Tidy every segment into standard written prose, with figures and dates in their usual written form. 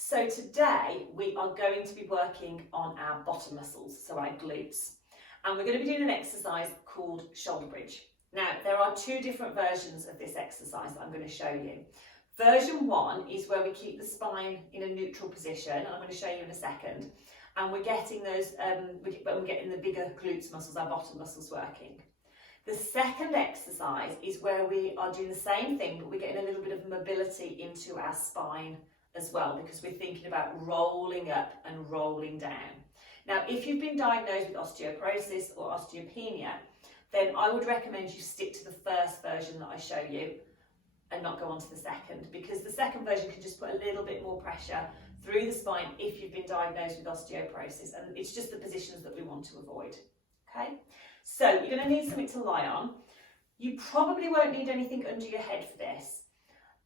So today we are going to be working on our bottom muscles, so our glutes. And we're going to be doing an exercise called shoulder bridge. Now, there are two different versions of this exercise that I'm going to show you. Version 1 is where we keep the spine in a neutral position, and I'm going to show you in a second. And we're getting those, we're getting the bigger glutes muscles, our bottom muscles working. The second exercise is where we are doing the same thing, but we're getting a little bit of mobility into our spine as well, because we're thinking about rolling up and rolling down. Now, if you've been diagnosed with osteoporosis or osteopenia, then I would recommend you stick to the first version that I show you and not go on to the second, because the second version can just put a little bit more pressure through the spine if you've been diagnosed with osteoporosis, and it's just the positions that we want to avoid. Okay, so you're going to need something to lie on. You probably won't need anything under your head for this.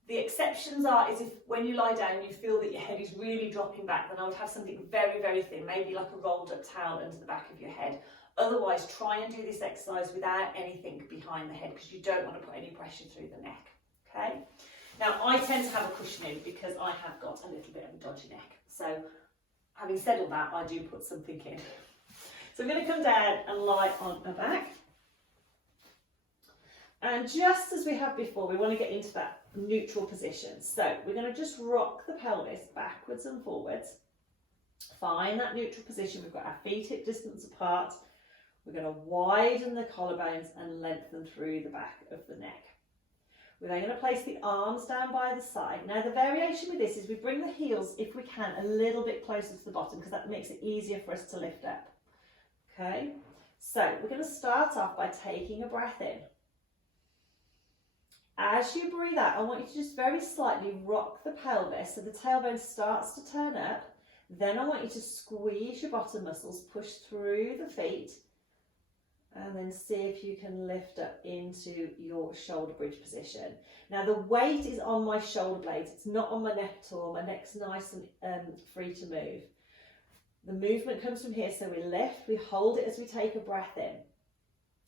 The exceptions is if when you lie down you feel that your head is really dropping back, then I would have something very, very thin, maybe like a rolled up towel under the back of your head. Otherwise, try and do this exercise without anything behind the head, because you don't want to put any pressure through the neck. Okay. Now, I tend to have a cushion in because I have got a little bit of a dodgy neck. So, having said all that, I do put something in. So I'm going to come down and lie on my back. And just as we have before, we want to get into that neutral position. So we're going to just rock the pelvis backwards and forwards. Find that neutral position. We've got our feet hip distance apart. We're going to widen the collarbones and lengthen through the back of the neck. We're then going to place the arms down by the side. Now, the variation with this is we bring the heels, if we can, a little bit closer to the bottom, because that makes it easier for us to lift up. Okay, so we're going to start off by taking a breath in. As you breathe out, I want you to just very slightly rock the pelvis so the tailbone starts to turn up. Then I want you to squeeze your bottom muscles, push through the feet, and then see if you can lift up into your shoulder bridge position. Now, the weight is on my shoulder blades. It's not on my neck at all. My neck's nice and free to move. The movement comes from here, so we lift, we hold it as we take a breath in.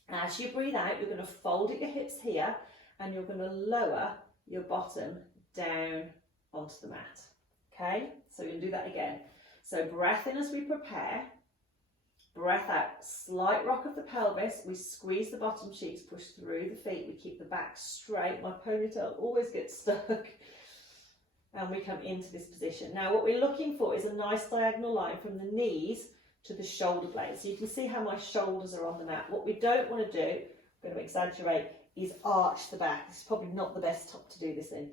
As you breathe out, you're going to fold at your hips here, and you're going to lower your bottom down onto the mat. Okay, so we're going to do that again. So breath in as we prepare, breath out, slight rock of the pelvis, we squeeze the bottom cheeks, push through the feet, we keep the back straight, my ponytail always gets stuck, and we come into this position. Now, what we're looking for is a nice diagonal line from the knees to the shoulder blades. So you can see how my shoulders are on the mat. What we don't want to do, I'm going to exaggerate, is arch the back. This is probably not the best top to do this in,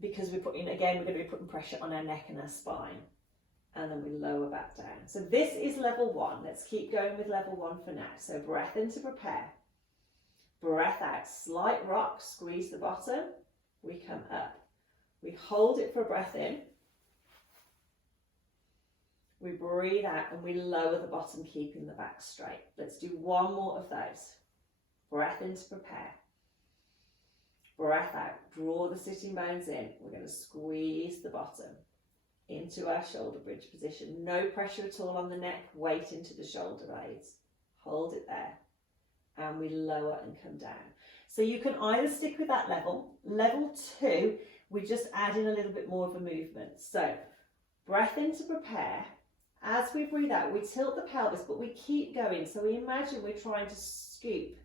because we're going to be putting pressure on our neck and our spine. And then we lower back down. So this is level 1. Let's keep going with level 1 for now. So breath in to prepare. Breath out, slight rock, squeeze the bottom. We come up. We hold it for a breath in. We breathe out and we lower the bottom, keeping the back straight. Let's do one more of those. Breath in to prepare. Breath out, draw the sitting bones in. We're going to squeeze the bottom into our shoulder bridge position. No pressure at all on the neck, weight into the shoulder blades. Hold it there. And we lower and come down. So you can either stick with that level. Level 2, we just add in a little bit more of a movement. So breath in to prepare. As we breathe out, we tilt the pelvis, but we keep going. So we imagine we're trying to scoop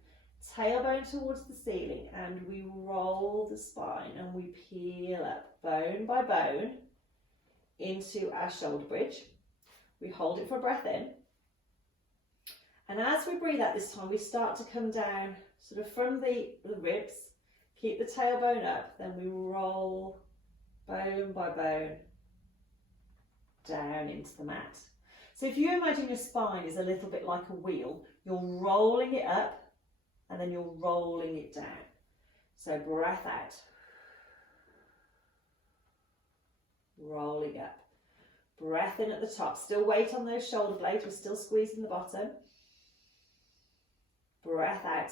tailbone towards the ceiling, and we roll the spine and we peel up bone by bone into our shoulder bridge. We hold it for a breath in. And as we breathe out this time, we start to come down sort of from the ribs, keep the tailbone up, then we roll bone by bone down into the mat. So if you imagine your spine is a little bit like a wheel, you're rolling it up and then you're rolling it down. So breath out, rolling up. Breath in at the top, still weight on those shoulder blades, we're still squeezing the bottom. Breath out.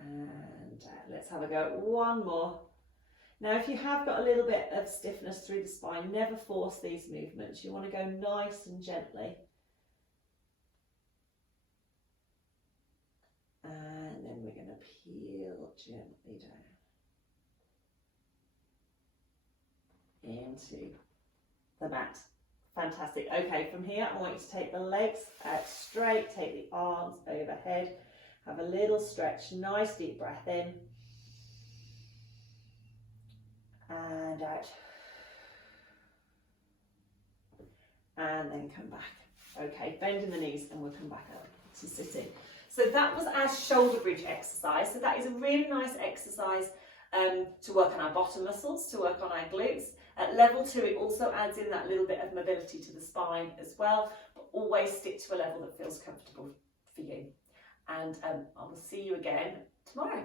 And down. Let's have a go. One more. Now, if you have got a little bit of stiffness through the spine, never force these movements. You want to go nice and gently. And then we're going to peel gently down. into the mat. Fantastic. Okay, from here I want you to take the legs out straight, take the arms overhead, have a little stretch, nice deep breath in and out, and then come back. Okay, bend in the knees and we'll come back up to sitting. So that was our shoulder bridge exercise. So that is a really nice exercise to work on our bottom muscles, to work on our glutes. At level 2, it also adds in that little bit of mobility to the spine as well, but always stick to a level that feels comfortable for you. And I will see you again tomorrow.